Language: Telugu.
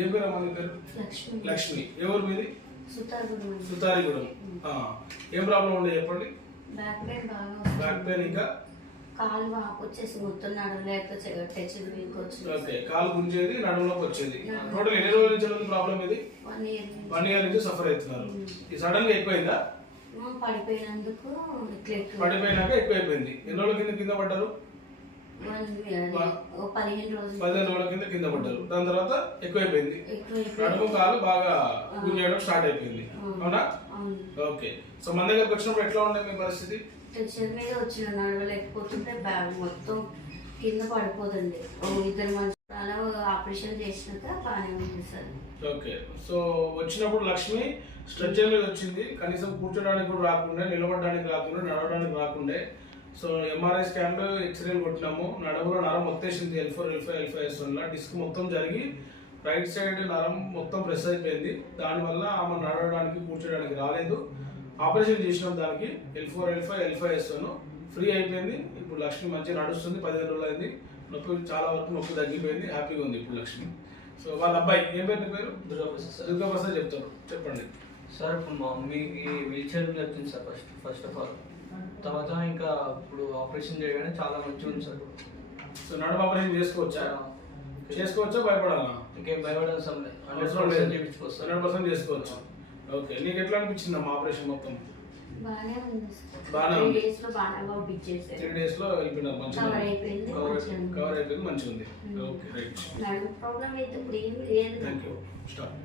ఏం పేరు అమ్మ నీ పేరు? లక్ష్మి. ఎవరు మీది? సుతారిగూడెం. ఏం ప్రాబ్లం ఉండే చెప్పండి. బ్యాక్ పెయిన్ ఇంకా కాలు వచ్చేసి మొత్తం నడుములోకి ఓకే, కాలు గుంజేది నడుములోకి వచ్చేది. టోటల్ ఎన్ని రోజుల నుంచి ఉంది ప్రాబ్లం ఇది? 1 ఇయర్ నుంచి సఫర్ అవుతున్నారు. ఇది సడన్ గా ఎక్కువైందా? పడిపోయినాక ఎక్కువైపోయింది. ఎన్ని రోజుల కింద పడ్డారు? 15 రోజుల కింద పడ్డారు. దాని తర్వాత ఎక్కువైపోయింది. నడుము కాలు బాగా గుంజేయడం స్టార్ట్ అయిపోయింది. అవునా? ఓకే. సో మన దగ్గరకు వచ్చినప్పుడు ఎట్లా ఉండే మీ పరిస్థితి? టెన్షన్ మీద వచ్చిన నడవలేకపోతుంటే బ్యాగ్ మొత్తం కింద పడిపోదండి. 2 మనుషులు అలా ఆపరేషన్ చేసినాక బాగానే ఉంది సార్. ఓకే. సో వచ్చినప్పుడు లక్ష్మి స్ట్రెచ్చర్ మీద వచ్చింది. కనీసం కూర్చోడానికి కూడా రాకుండా, నిలబడడానికి రాకుండా, నడవడానికి రాకుండే. సో ఎంఆర్ఐ స్కాన్లో ఎక్స్రేలు కొట్టినాము. నడుములో నరం మొత్తేసింది. L4, L5, L5S1 డిస్క్ మొత్తం జరిగి రైట్ సైడ్ నరం మొత్తం ప్రెస్ అయిపోయింది. దానివల్ల ఆమె నడవడానికి కూర్చోడానికి రాలేదు. ఆపరేషన్ చేసినాం దానికి. L4, L5, L5S1 ఫ్రీ అయిపోయింది. ఇప్పుడు లక్ష్మి మంచిగా నడుస్తుంది. 15 రోజులు అయింది. నొప్పి చాలా వరకు నొప్పి తగ్గిపోయింది. హ్యాపీగా ఉంది ఇప్పుడు లక్ష్మి. సో వాళ్ళ అబ్బాయి ఏం పేరు? నీ పేరు? దుర్గాప్రసాద్. చెప్తారు, చెప్పండి సార్. ఇప్పుడు మా మమ్మీకి వీల్ చైర్ వచ్చింది సార్ ఫస్ట్ ఆఫ్ ఆల్. తర్వాత ఇంకా ఇప్పుడు ఆపరేషన్ చేయగానే చాలా మంచిగా ఉంది సార్. సో నడుము ఆపరేషన్ చేసుకోవచ్చా? భయపడాలా? ఇంకేం భయపడాలి సార్. 100% చేసుకోవచ్చు. ఓకే. నీకు ఎట్లా అనిపించింది అమ్మా ఆపరేషన్ మొత్తం? బాగానే ఉంది. 3 days లో బాగానే పంపించేసారు. 3 days లో వెళ్ళిపోయినా మంచిగా కవర్ అయిపోయింది. మంచిగా ఉంది. Okay, right. నడుము ప్రాబ్లం అయితే ఇప్పుడు ఏమీ లేదు. Thank you. స్టాప్.